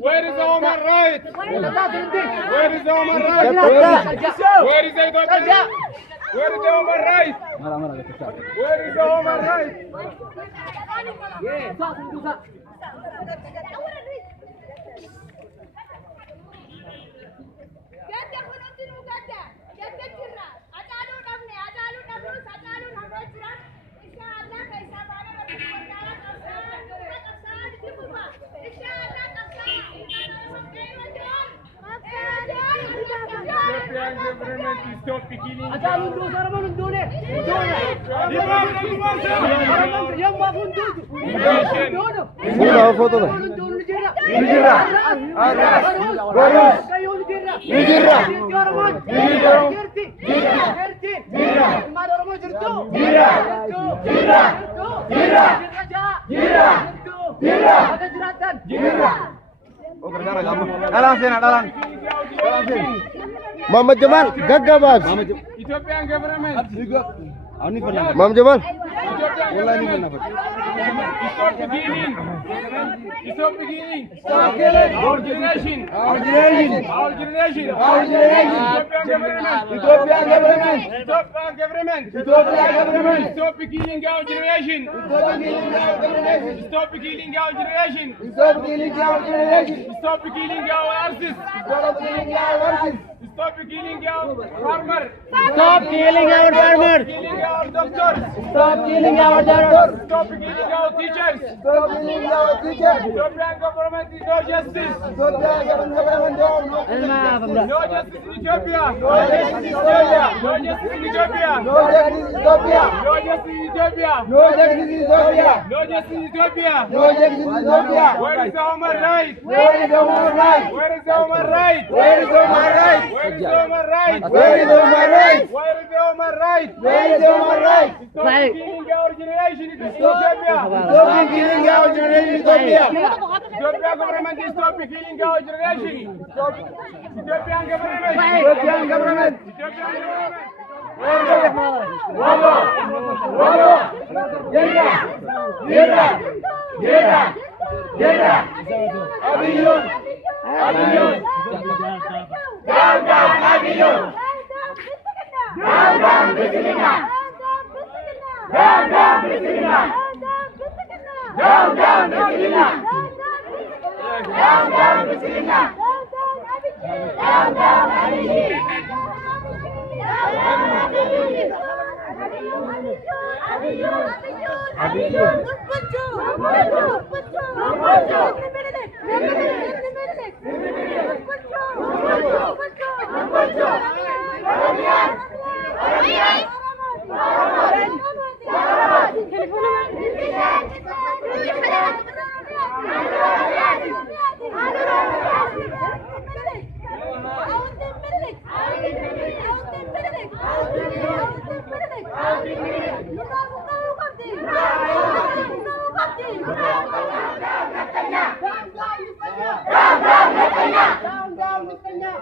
Where is our right? Where is our right? Where is Ethiopia? Where is our right? Where is our right? Stop beginning. Muhammad Jamal, gagal bos. Ethiopian government. Muhammad Jamal. Stop beginning. Stop beginning. Stop killing. Our generation. Our generation. Our generation. Our generation. Ethiopian government. Ethiopian government. Ethiopian government. Stop killing our generation. Stop killing our generation. Stop killing our generation. Stop killing our artists. Stop killing our artists. Stop killing our farmer. Stop killing our farmer. Killing our doctors. Stop killing our doctors. Stop killing our teachers. Stop killing our teachers. Ethiopian government is no justice. Ethiopian government No justice in Ethiopia. No justice in Ethiopia. No justice in Ethiopia. No justice in Ethiopia. No justice in Ethiopia. No justice in Ethiopia. No justice in Ethiopia. No justice in Ethiopia. Where is our right? Where is our right? Where is our right? Where is our right? Where is our right? Where is our right? Where is our right? Where is our right? Stop killing our generation in Ethiopia. Stop killing our generation in Ethiopia. Ethiopian government is stop killing our generation. Ethiopian government. Ethiopian government. Ethiopian government.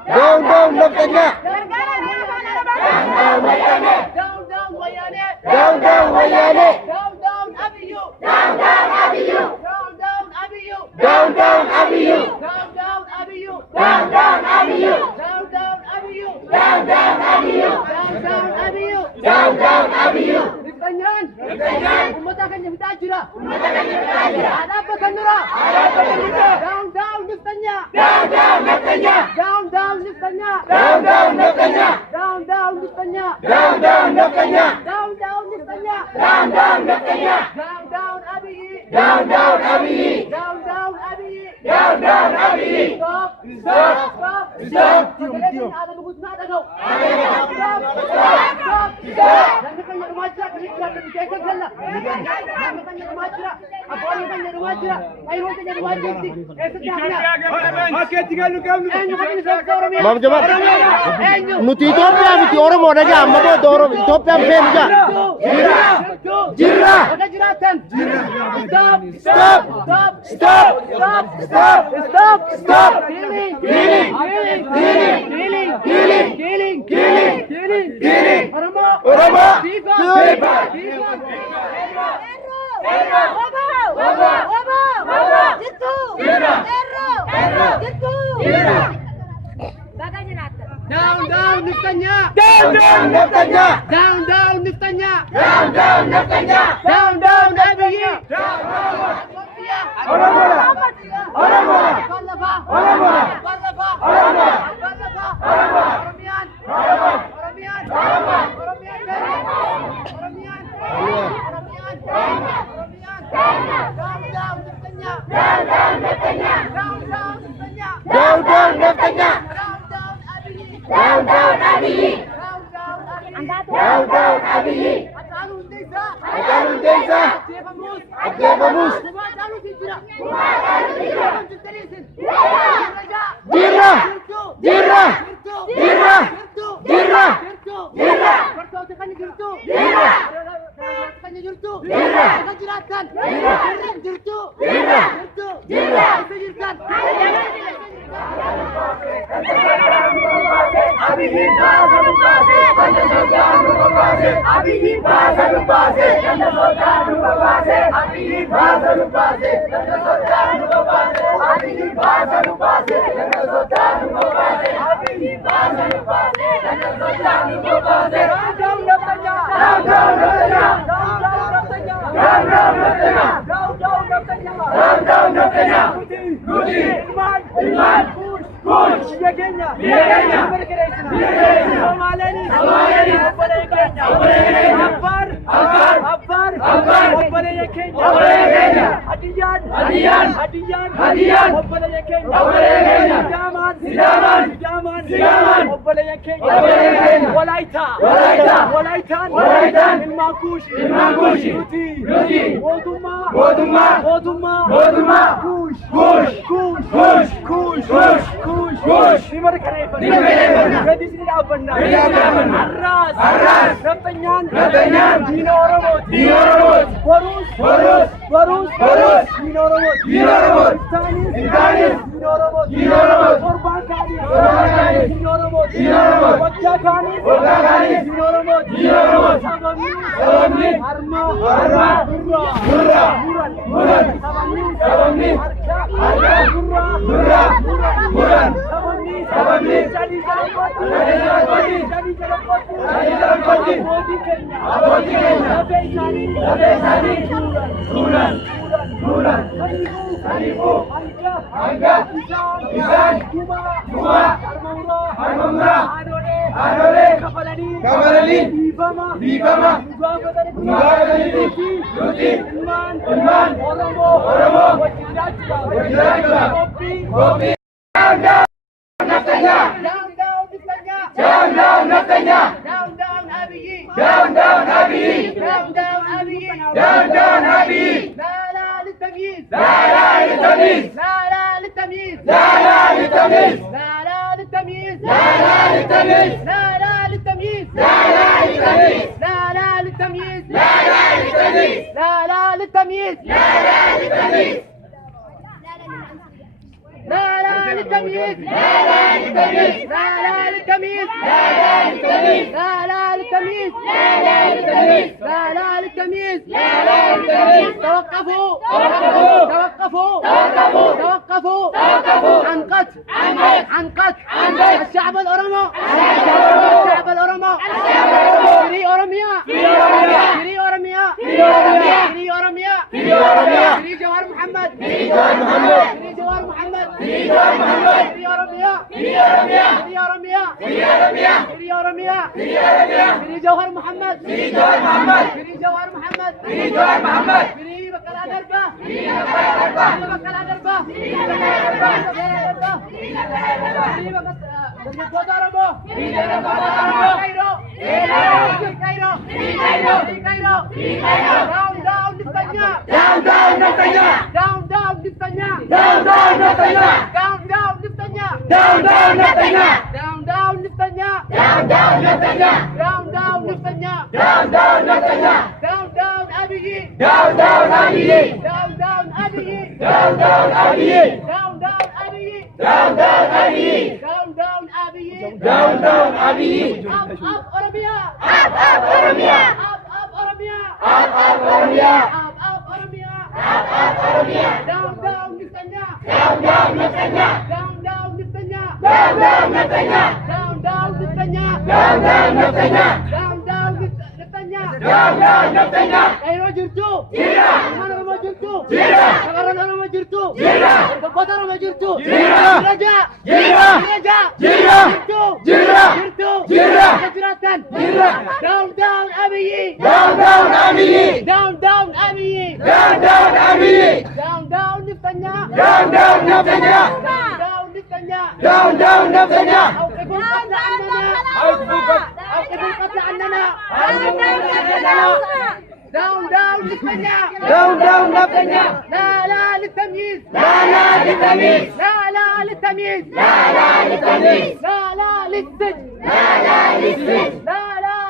Down, down, Naftanya. Down, down, Wayane. Down, down, Abiyu. Down, down, Abiyu. Down, down, Abiyu. Down, down, Abiyu. Down, down, Abiyu. Down, down, Abiyu. Down, down, Abiyu. Down, down, Abiyu. Down, down, Abiyu. Down, down, Abiyu. Niftanyan. Niftanyan. Ummata kanya hitajira. Ummata kanya hitajira. Adabba kanura. Adabba kanura. Down, down, Niftanya. Down, down, Naftanya. Down, down, Niftanya. Down, down, Naftanya. Down, down, Niftanya. Down, down, Naftanya. Down, down, Niftanya. Down, down, Naftanya. Down, down, Abiyi. Down, down, Abiyi. Down, down, Abiyi. Down, down, Abiyi. Stop. Stop. Stop. Stop. Ada lubut na ada no. Stop. Stop. Stop. Stop. Jangan kanya remaja, kaya kaya kaya. Jangan kanya remaja. Apa yang kanya remaja? Ayo kanya remaja sih. Ethiopian government. Haket tinggal lu kamu. Mam Jamal. Nuti Ethiopia, nuti oromo aja. Amma bo oromo Ethiopia fen aja. Jira. Jira. Ada jiratan. Stop. Stop. Stop. Stop. Stop. Stop. Stop. Stop. Killing. Killing. Killing. Killing. Killing. Killing. Killing. Killing. Killing. Killing. Oromo. Oromo. People. People. People. Waba. Down, down, niftanya. Down, down, Netanyahu. Down, down, niftanya. Down, down, Netanyahu. Down, down, Abiy. Oromola. Oromola. Wallafa. Oromola. Wallafa. Oromola. Wallafa. Oromola. Oromiyan. Oromo. Oromiyan. Oromo. Oromiyan. Oromiyan. Oromiyan. Oromiyan. Down, down, niftanya. Down, down, Netanyahu. Down, down, niftanya. Down, down, Netanyahu. Down, down, Abiy. Down, down, Abiy. Down, down, Abiy. Down, down, Abiy. Haacaalu Hundeysa. Haacaalu Hundeysa. Abdeefamuus. Abdeefamuus. Haacaalu Fijira. Jirra. Jirra. Jirra. Jirra. Jirra. Bartoota kan jirtu. Jirra. Kan jirtu. Jirra. Kan jiraatan. Jirra. Jirtu. Jirra. Jirtu. Jirra. Isa jirtan. الشعب الأورمو الشعب الأورمو فري أورميا فري أورميا فري أورميا فري جوهر محمد فري جوهر محمد فري أورميا فري أورميا فري أورميا فري جوهر محمد فري جوهر محمد فري بكلا دربة بكلا دربة down Neftanya. Down Neftanya. Down Neftanya. Down Neftanya. Down Neftanya. Kairo jirtu. Jira. Mana Oromo jirtu. Jira. Sekarang Oromo jirtu. Jira. Kota Oromo jirtu. Jira. Jira. Jira. Jira. Jira. Jirtu. Jira. Jirtu. Jira. Kejiratan. Jira. Down Abiy. Down Abiy. Down Abiy. Down Abiy. Down Neftanya. Down Neftanya. Down Neftanya. Down Neftanya. Down Neftanya. Down Neftanya. لا للتمييز. لا للتمييز. لا للتمييز. لا للتمييز. لا للسجن. لا للسجن. لا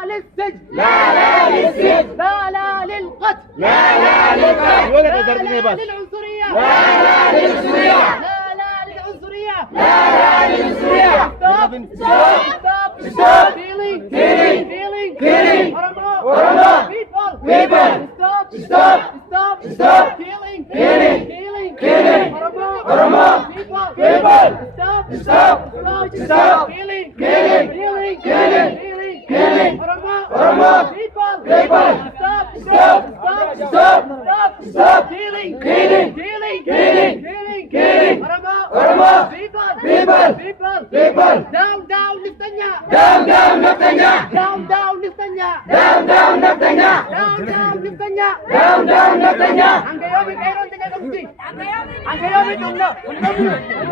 للسجن. لا للسجن. لا للقتل. لا للقتل. لا للعنصرية. لا للعنصرية. لا للعنصرية. لا للعنصرية. Stop. Killing. Oromo. People. Stop. Killing. Oromo. People. Stop. Killing. Oromo. People. Stop. Killing. Oromo. People. Down Neftanya. Down Neftanya. Down Neftanya. Down Neftanya. Down Neftanya. Anggayomi Kairon Tengah Kamsi. Anggayomi Jumlah.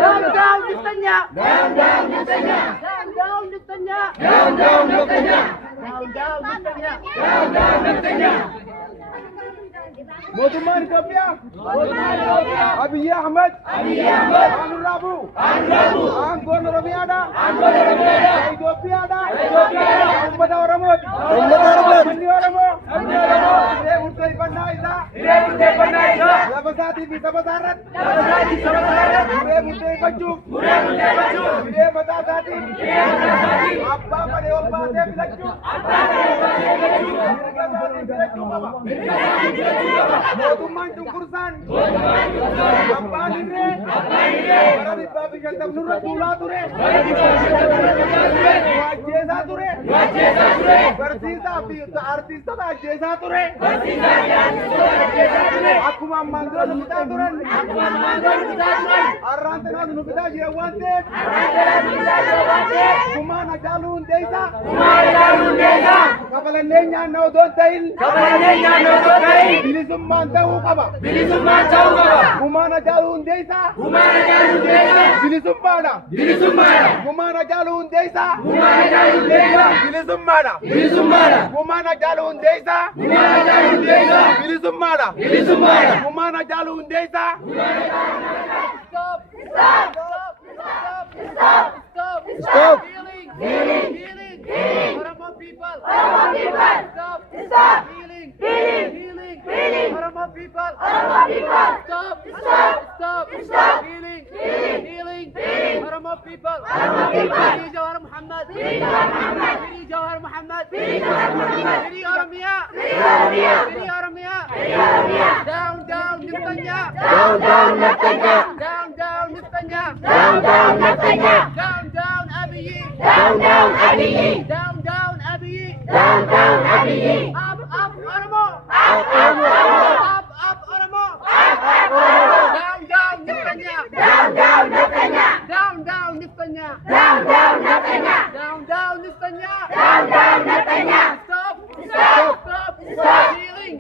Down Neftanya. Down Neftanya. Down Neftanya. Down Neftanya. Down Neftanya. Motumman Ethiopia. Abiy Ahmed. Anu Rabu. Anggon Oromiada. Ethiopia. Umat Oromo. Mani Oromo. Ire Murtei Pannaisa. Labasati bisa basarat. Ire Murtei Pajuk. Ire Batasati. Abba pada Olbase Bilaju. Motumman Tungkursan. Abba Nire. Baradi Babi Gantam Nurra Tula Ture. Wajeza Ture. Bersisa Artst Wajeza Ture. Akuma Mandra Nukita Ture. Arrantena Nukita Jirawante. Kumana Jalun Desa. Kapalanya Naudon Tail. Bilisumman Tahu Kaba. Kumana Jalun Desa. Bilisummana. Kumana Jalun Desa. Bilisummana. Kumana Jalun Desa. Bilisummana. Kumana Jalun Desa. Stop. Healing. Oromo people. Stop. Healing. Oromo people. Stop. Healing. Oromo people. Biri Jawhar Muhammad. Biri Oromia. Down Neftanya. Down Neftanya. Down Abiy. Down Abiy. Up Oromo. Up Oromo. Down Neftanya. Down Neftanya. Stop. Healing.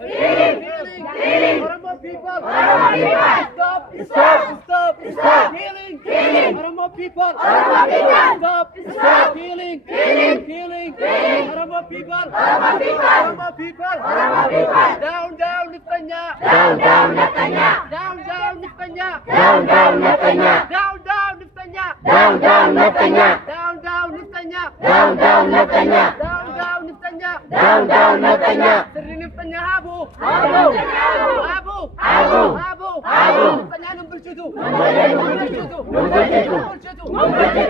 Oromo people. Stop. Healing. Oromo people. Stop. Healing. Oromo people. Down Neftanya. Down Neftanya. Sering Neftanya Abu. Neftanya Numberjutu.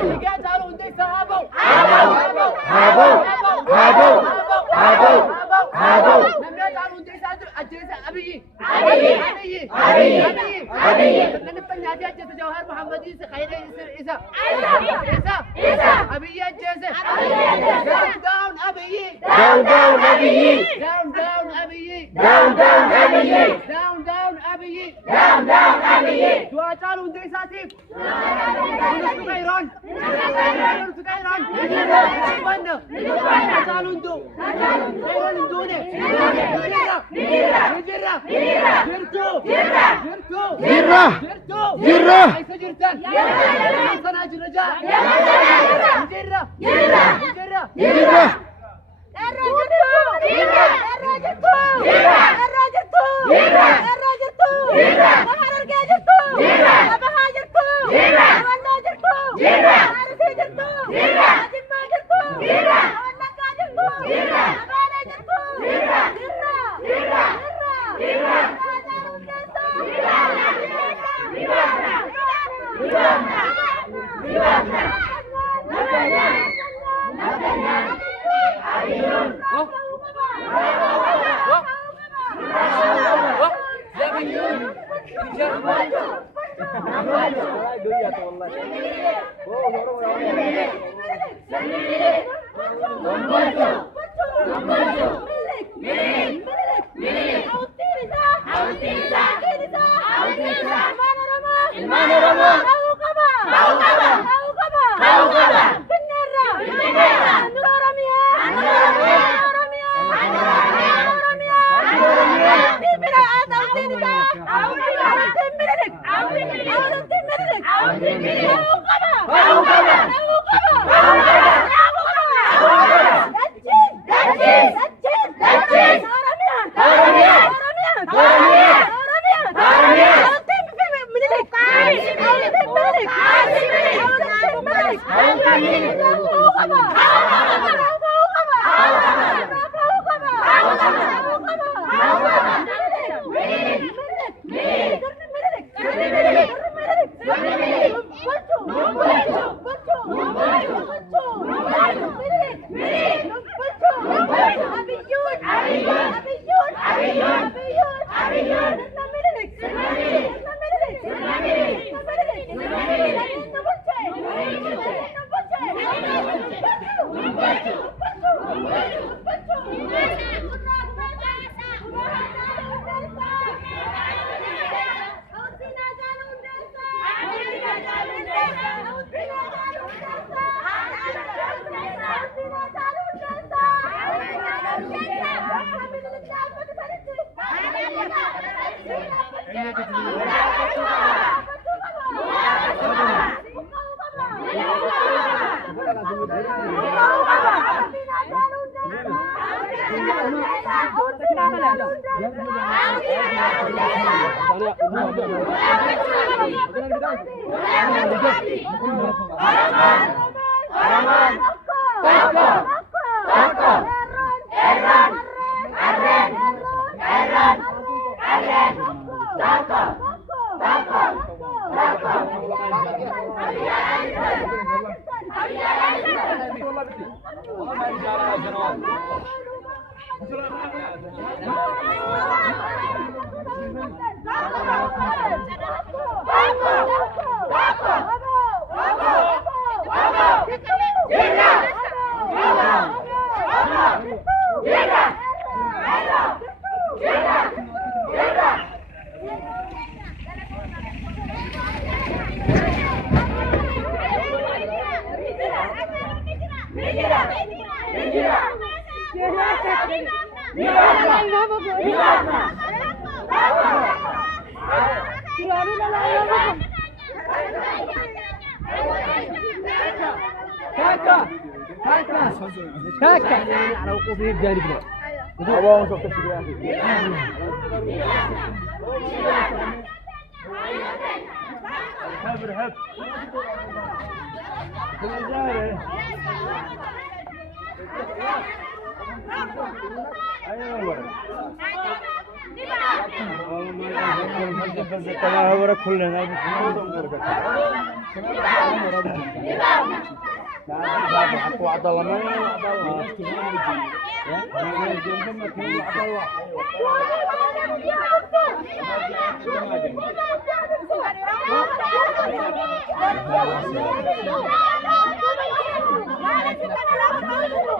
Tiga Jalun Desa Abu. Namanya Jalun Desa Abiy. نتنيا جاجة جوهر محمد عيسى خير عيسى أبي جاجة داون أبي down down أبي داون أبي down أبي داون أبي haacaalu hundi isaatiif kunuunsu qayroon dubbanna haacaalu hundu qayroon hunduune jirra isa jirtan sanaa jirra jaa jirra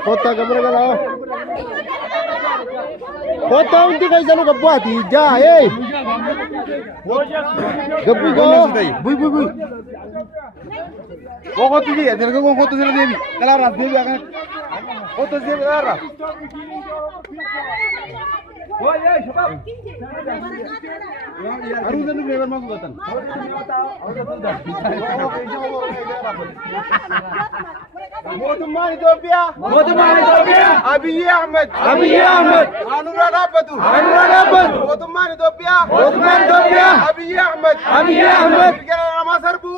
Kota gambar kalau. Kota unti kau jangan kebuat hija, Gabu go. Bui. Kau tu dia, jangan kau tu sila devi. Kalau ras devi akan. Kau tu sila ras. Aru jangan member masuk katan. Motumman Ethiopia. Abiy Ahmed. Anura Rabatu. Motumman Ethiopia. Abiy Ahmed. Bigara Rama Sarbu.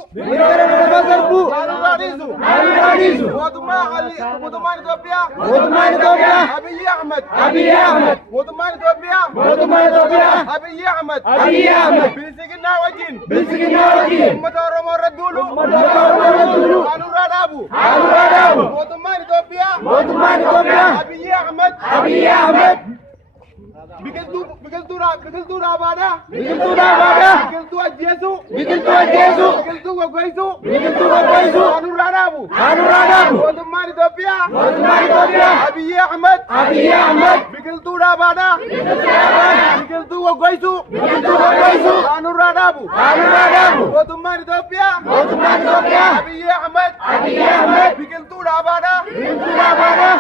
Anura Rizu. Motumman Ethiopia. Abiy Ahmed. Motumman Ethiopia. Abiy Ahmed. Bilsigina wajin. Ummata Oromo Radulu. Anura Rabu. Motumman Ethiopia. Abiy Ahmed. Biqiltuu dhaabaadha. Biqiltuu ajjeesu. Biqiltuu goggoysu. Anurraa dhaabu. Mootummaan Itoophiyaa. Abiy Ahmed. Biqiltuu dhaabaadha. Biqiltuu goggoysu. Anurraa dhaabu. Mootummaan Itoophiyaa. Abiy Ahmed. Biqiltuu dhaabaadha.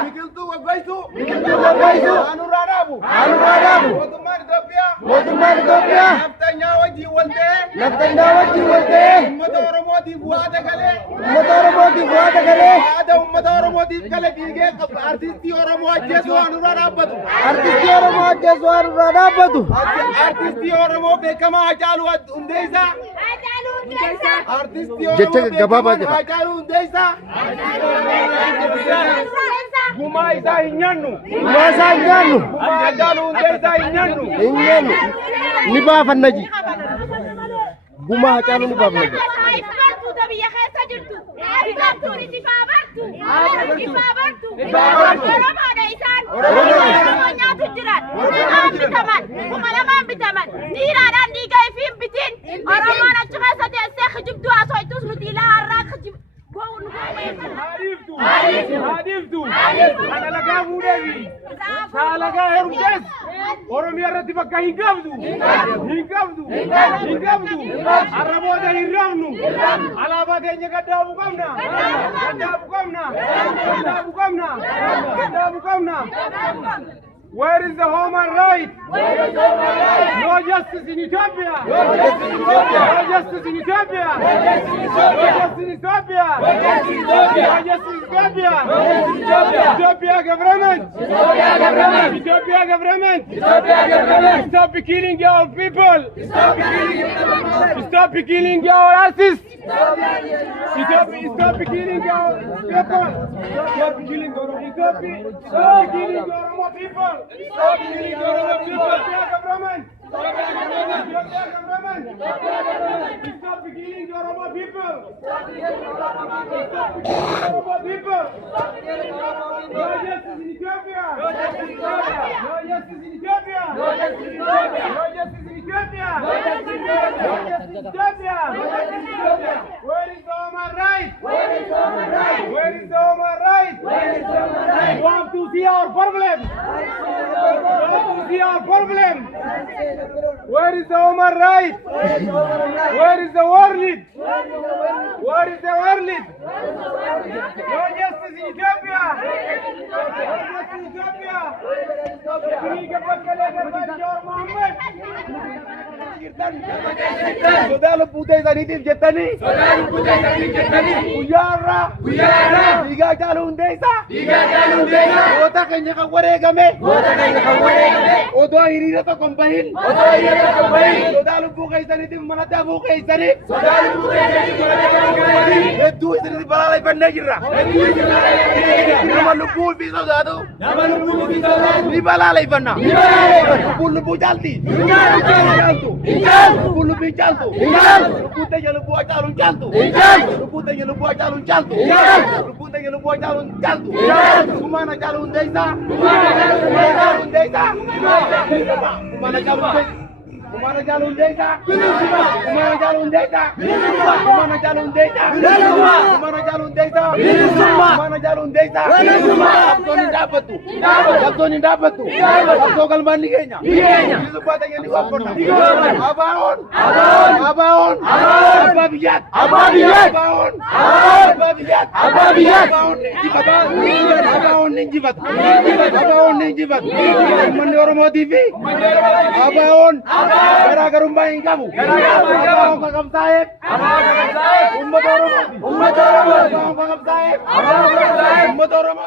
Biqiltuu goggoysu. Anurraa dhaabu. Mootummaan Itoophiyaa. Naftanyaa wajjin walta'ee. Uummata Oromootiif waada galee. Waada uummata Oromootiif gale dhiigee artistii Oromoo ajjeesuu anurraa dhaabbatu. Artistii Oromoo beekamaa Haacaalu Hundeessaa. Artistii Oromoo beekamaa Haacaalu Hundeessaa. Gumaa isaa hin nyaannu. Gumaa Haacaalu Hundeessaa hin nyaannu. Ni baafanna ji. Gumaa Haacaalu ni baafanna. Ana lagaa fuudheefi saalagaa heerumtees Oromiyaa irratti bakka hin qabdu. Arraboota hin rabnu. Alaabaa keenya gaddaabuu qabna. Where is the human right? No justice in Ethiopia. Ethiopia government. Stop killing our people. Stop killing our artists. Stop killing our people. Stop killing our people. Stop killing Oromo people. Government. Stop killing Oromo people. No justice in Ethiopia. Where is the human right? We want to see our problem. Where is the human right? Where is the world? No justice in Ethiopia. Sodaa lubbuu isaaniitiif jettanii guyyaarraa dhiigaa Haacaaluu Hundeessaa goota keenya kan wareegame odoo hiriira tokko hin bahin sodaa lubbuu keessaniitiif mana dhabuu keessaniif hedduu isinitti balaaleffannee jirra. Nama lubbuu fi sodaatu ni balaaleffanna. Lubbuu caalti. Lubbuu caaltu. Lubbuu teenya lubbuu Haacaaluu caaltu. Gumaan Haacaaluu Hundeessaa. Kumana jalun desa. Kumana jalun desa. Kumana jalun desa. Kumana jalun desa. Kumana jalun desa. Kaptoni dapat tu. Kaptoni dapat tu. Kapto kalman ligenya. Itu patanya di wakona. Abaon. Abaon. Ababiyat. Ababiyat. Abaon. Ababiyat. Ababiyat. Abaon ninjibat. Abaon ninjibat. Mandi oromo TV. Abaon. Gara-gara umbahin kamu. Abaon kakam saib. Umat oromo. Umat oromo. Abaon kakam saib. Umat oromo.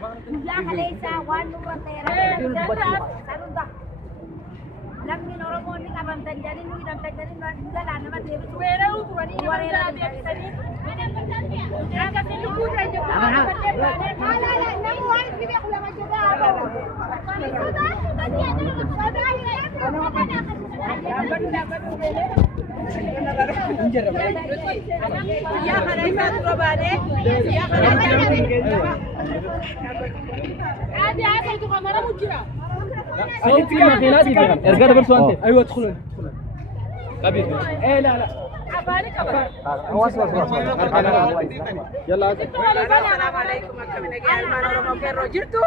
Guyyaa kaleessaa waan nurra seera sarudha. Namni Oromoonni qabamtan jedhanii nuyi hidhamtan jedhanii galaan nama deebisu. Weeraruu turanii nama jalaa deebisanii. Akkasiin lubbuu keenya namni waan itti beeku lama guyyaa kana isaa dura baanee guyyaa kana صوت في الماكينات يفهم ارجع دبر سوانتي ايوه ادخلوا قبيل ايه لا لا يلا السلام عليكم جرتو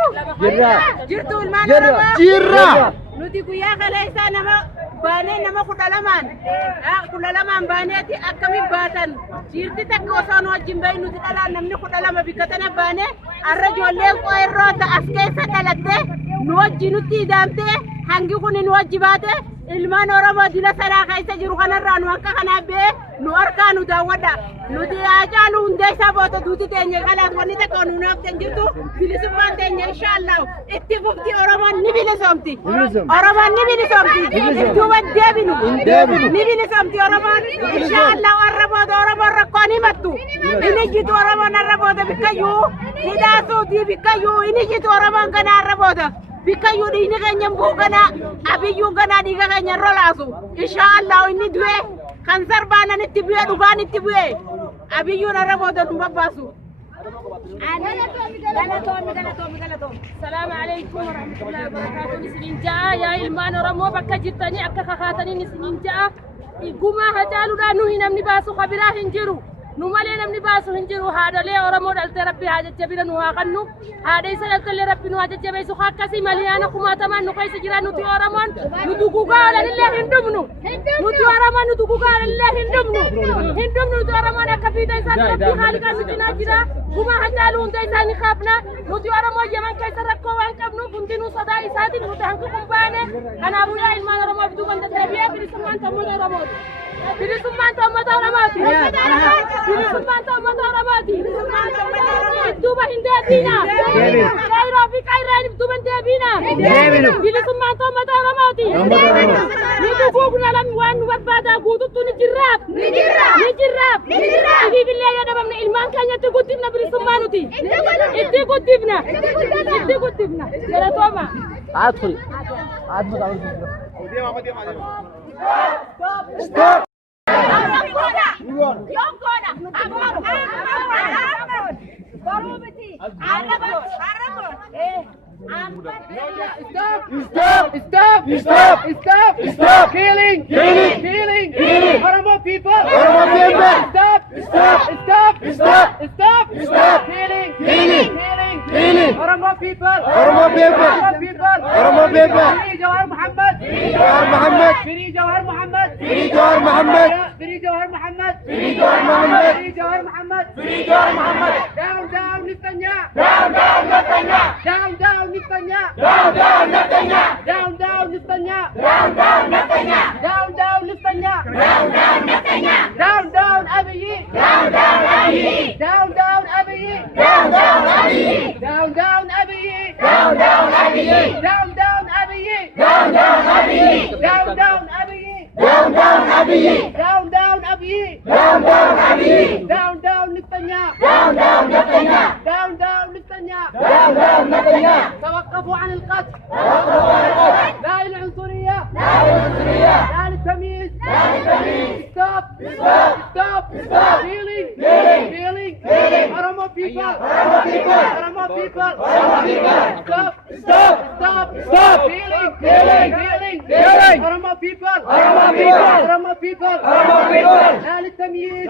جرا nuti guyyaa kaleessaa nama baanee nama kudha lamaan baaneeti akkamiin baatan jirti takka osoo nu wajjin bahin nuti dhalaan namni 12 bikkatana baanee arra ijoolleen qo'eerroota as keessa dhalatte nu wajji nutti hidhamtee hangi kun nu wajji baate ilmaan Oromoo dila saraa keessa jiru kanarraa nu akka kanaa bee nu harkaa nu daawwadha nuti haacaalu hundeessaa boota duuti teenya kalaat wanni takka nu naaftan jirtu bilisummaan teenya inshaallah itti fufti Oromoon ni bilisoomti Oromoon ni bilisoomti duuba deebinu ni bilisoomti Oromoon inshaallah warra booda Oromoon rakkoon himattu inni jitu Oromoon har'a booda bikkayyuu hidhaasuutii bikkayyuu inni jitu Oromoon kana har'a booda bikkayyuu dhiigni keenya buugana abiyyuun kana dhiiga keenya rolaasu inshaallah inni du'e kan sarbaanan itti bu'e dhugaan itti bu'e abiyyuun har'a booda nu babbaasu. السلام عليكم ورحمة الله وبركاته. نسنين جاء يا إلمان ورمو بكا جرتني أكا خاتني نسنين جاء إقوما هجالو لا نوهي نمني باسو خبراه هنجرو نمالي نمني باسو هنجرو هذا ليه ورمو دلت ربي حاجة جبيرا نوها قنو هذا يسألت اللي ربي نوها جبيرا سو خاكسي مليانا كما تمان نقايس جرا نتي ورمان ندوكو قالا لله هندمنو نتي ورمان ندوكو قالا لله هندمنو نتي ورمان أكفيدا يسأل ربي خالقا نتنا جرا كما هجالو انتا يساني خافنا نتي ورمان يمن كيسا ركو وانكبنو بندنو صدا إساتي نتي هنكو كمباني أنا أبويا إلمان ورمو بدو بند تبيا برسمان تمونا رمو برسمان تمونا رماتي برسمان تمونا رماتي دوبا هندي بينا كايرو في كايران دوبا هندي بينا برسمان تمونا رماتي ندوكونا لم وان وبادا غوتو نجراب في بالله يا دبم إلمان كان يتقدمنا برسمانوتي اتقدمنا يلا توما ادخل ستوب Stop! Killing! Oromo people! Stop! Killing! Oromo people! Free Jawhar Muhammad! Free Jawhar Muhammad! Down Netanyahu! Down Netanyahu! Down Abiy! توقفوا عن القتل لا للعنصرية لا للتمييز Stop! Healing! Oromo people! Stop! Healing! Oromo people! لا للتمييز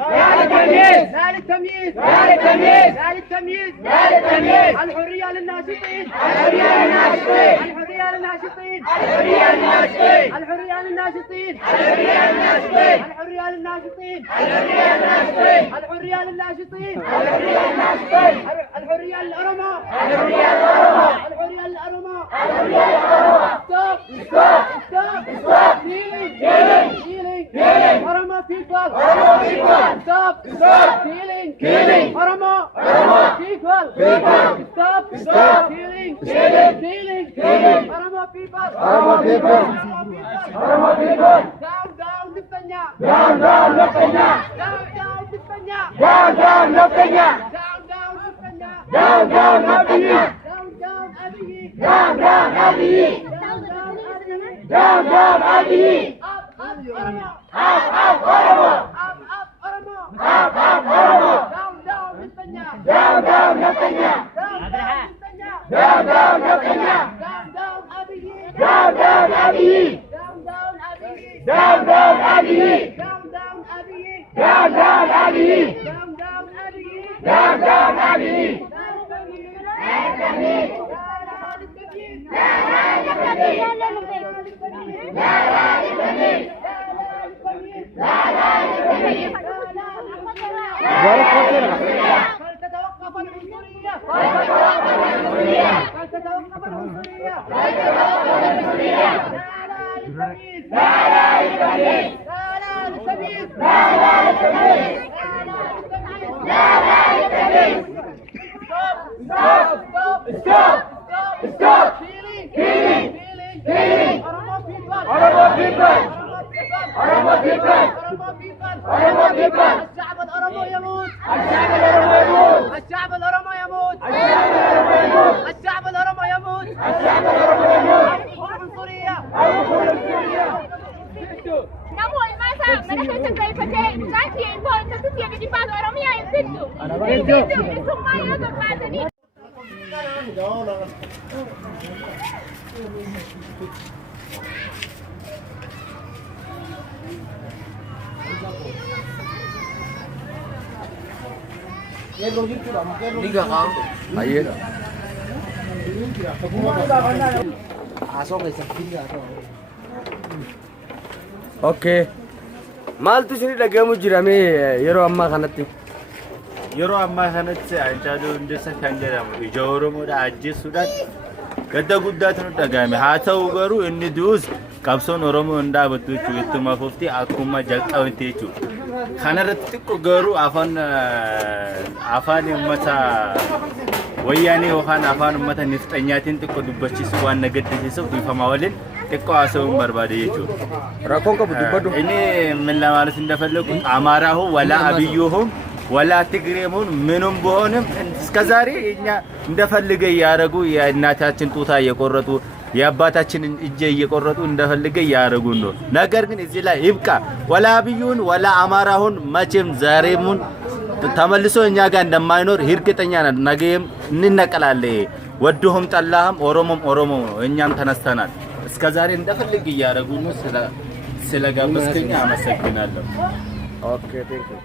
الحرية للناشطين الحرية للأرمى Stop! Healing! Oromo people! Stop! Healing! Oromo people! Stop! Stop killing. Killing. Oromo people. Oromo people. Oromo people. Down Niptanya. Down Niptanya. Down Niptanya. Down Niptanya. Down Abiy. Down Abiy. Down Abiy. Up Oromo. Up Oromo. Up Oromo. Down Niptanya. Down Niptanya. Down Niptanya. Down Abiy. Down Abiy. Down Abiy. Down Abiy. Down Abiy. Stop killing. Oromo people. الشعب الأورومي يموت. الشعب الأورومي يموت. الشعب الأورومي يموت. Namu masa mereka cakap pada nanti import itu dia di pasar Oromia yang situ. Itu semua yang berpada ni. Tiga kang. Ayer. Okay. Maaltu sini dhagahamu jirame yeroo ammaa kanatti. Yeroo ammaa kanatti haacaaluu hundeessaa kan jedhamu ija Oromoodha ajjeesuudhaan gadda guddaatu nu dhagahame. Haa ta'u garuu inni du'us qabsoon Oromoo hin dhaabattu jechuudha. Ittuma fufti akkuma jalqabante jechuudha. Kanarratti xiqqoo garuu afaan uummata wayyaanee yookaan afaan uummata nifxanyaatiin xiqqoo dubbachiisu waan na gaddisiisuuf dhiifama waliin xiqqoo haasa'uun barbaade jechuudha. Rakkoon qabu dubbadhu. Inni min ለማለት እንደፈለኩ አማራው ወላ አብዩሁም ወላ ትግሬሙን ምንም ቢሆንም እስከዛሬ እኛ እንደፈልገ ያረጉ የእናታችን ጡታ እየቆረጡ የአባታችንን እጄ እየቆረጡ እንደፈልገ ያረጉ ነው። ነገር ግን እዚህ ላይ ይብቃ። ወላ አብዩን ወላ አማራውን መቼም ዛሬሙን ተመልሶ እኛ ጋር እንደማይኖር እርግጠኛ ነን። ነገም እንነቀላለን። ወዶህም ጠላህም ኦሮሞም ኦሮሞ ነው። እኛም ተነስተናል። እስከዛሬ እንደፈልግ ያረጉ ነው። ስለጋበዝከኝ አመሰግናለሁ። ኦኬ ቴንክ ዩ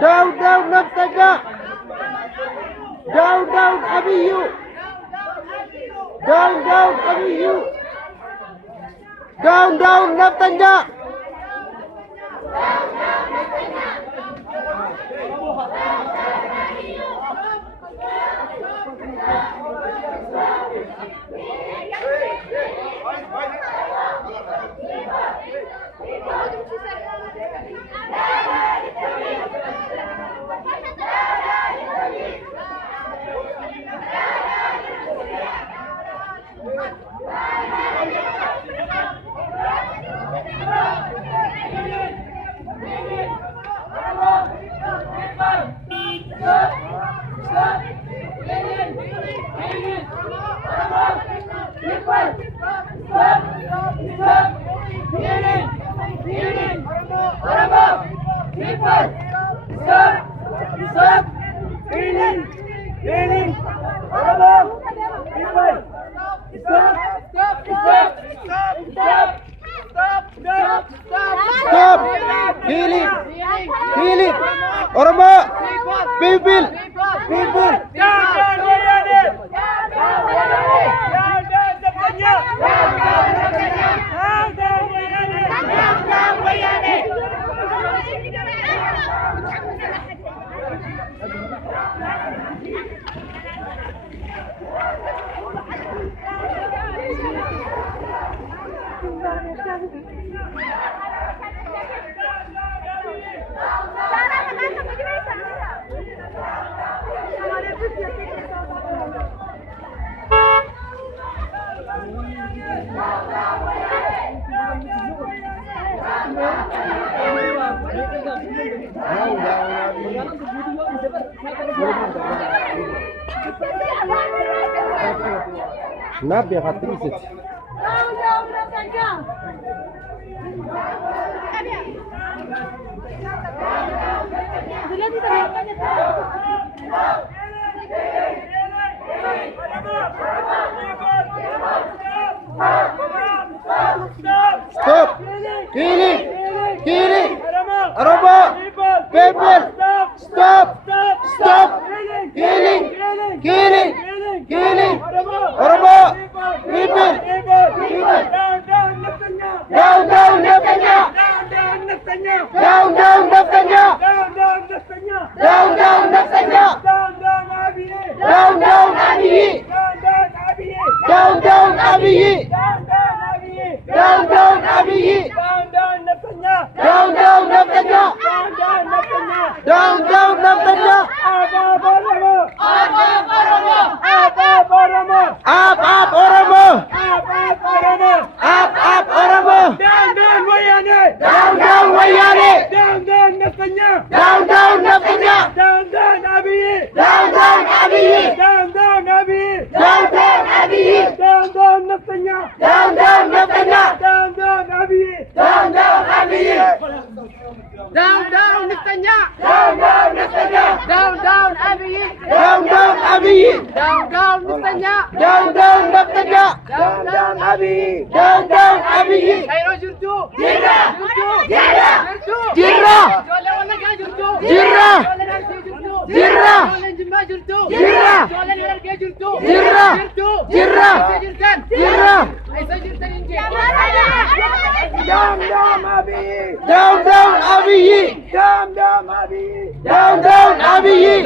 Down Niptanya. Down Abiy. Down Abiy. Down Niptanya. Killing. Oromo people. Nabi Patricia. Stop! Killing! Killing! Oromo! People! Stop! Stop! Killing! Killing! Killing! Oromo! People! Down, down, Netanyahu! Down, down, Netanyahu! Down, down, Netanyahu! Down, down, Abiy! Down, down, Abiy! Down, down, Abiy! Down, down, Netanyahu! Down, down, Netanyahu! Up, up, Oromo! Up, up, Oromo! Down, down, Wayane! Down, down, Wayane! Down, down, Netanyahu! Down, down, Netanyahu! Down, down, Abiy! Down, down, Abiy! Down, down, Abiy! Down, down, Abiy! Down, down, Netanyahu! Down, down, Netanyahu! Down, down, Abiy! Down, down, Abiy! Down, down, Netanyahu! Down, down, Netanyahu! Down, down, Abiy! Down, down, Abiy! Down, down, Netanyahu! Down, down, Netanyahu! Down, down, Abiy! Down, down, Abiy! Kairo jirtu! Jirra! Jirra! Jirra! Jirra! Jirra! Jirra! Jirra! Jirra! Jirra! Down, down, Abiy! Down, down, Abiy! Down, down, Abiy! Down, down, Abiy!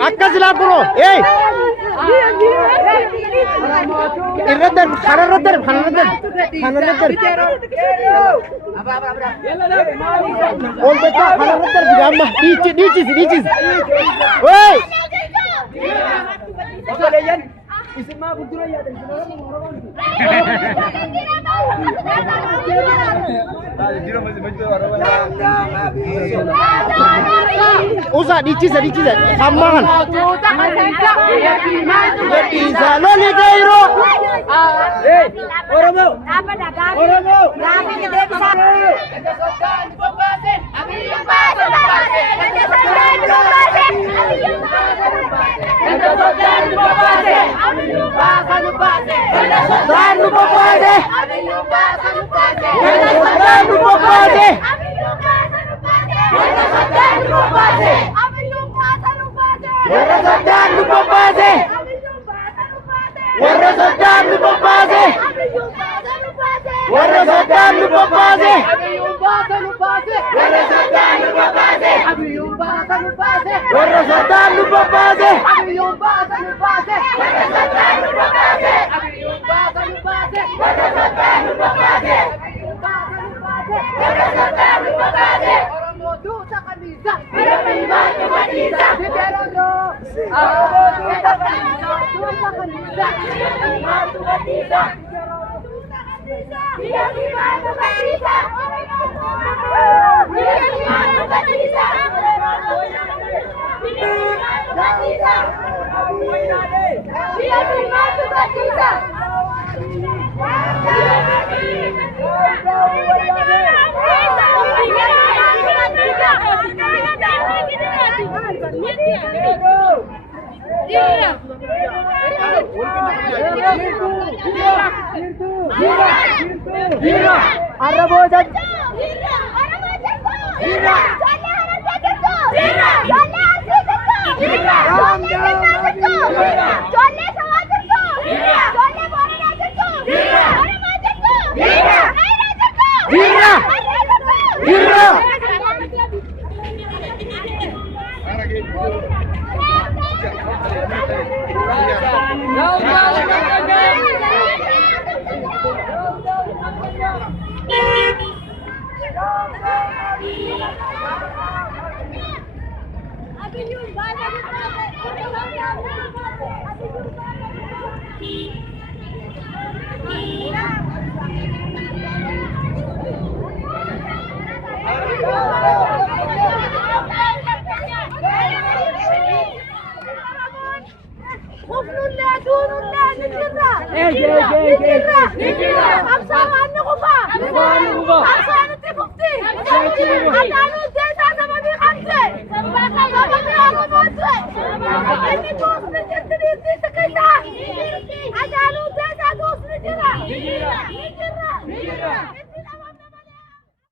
Akkas laapuro! Hey! Irradar, khanarradar, khanarradar, khanarradar. Ol beta, khanarradar bijamma. Nichis. Hey! Usa nichis. Samman. Isa lo ni gairo. Hey, Oromo. Apa dhagahame? Oromo. Dhagahame gede bisa. Haacaalu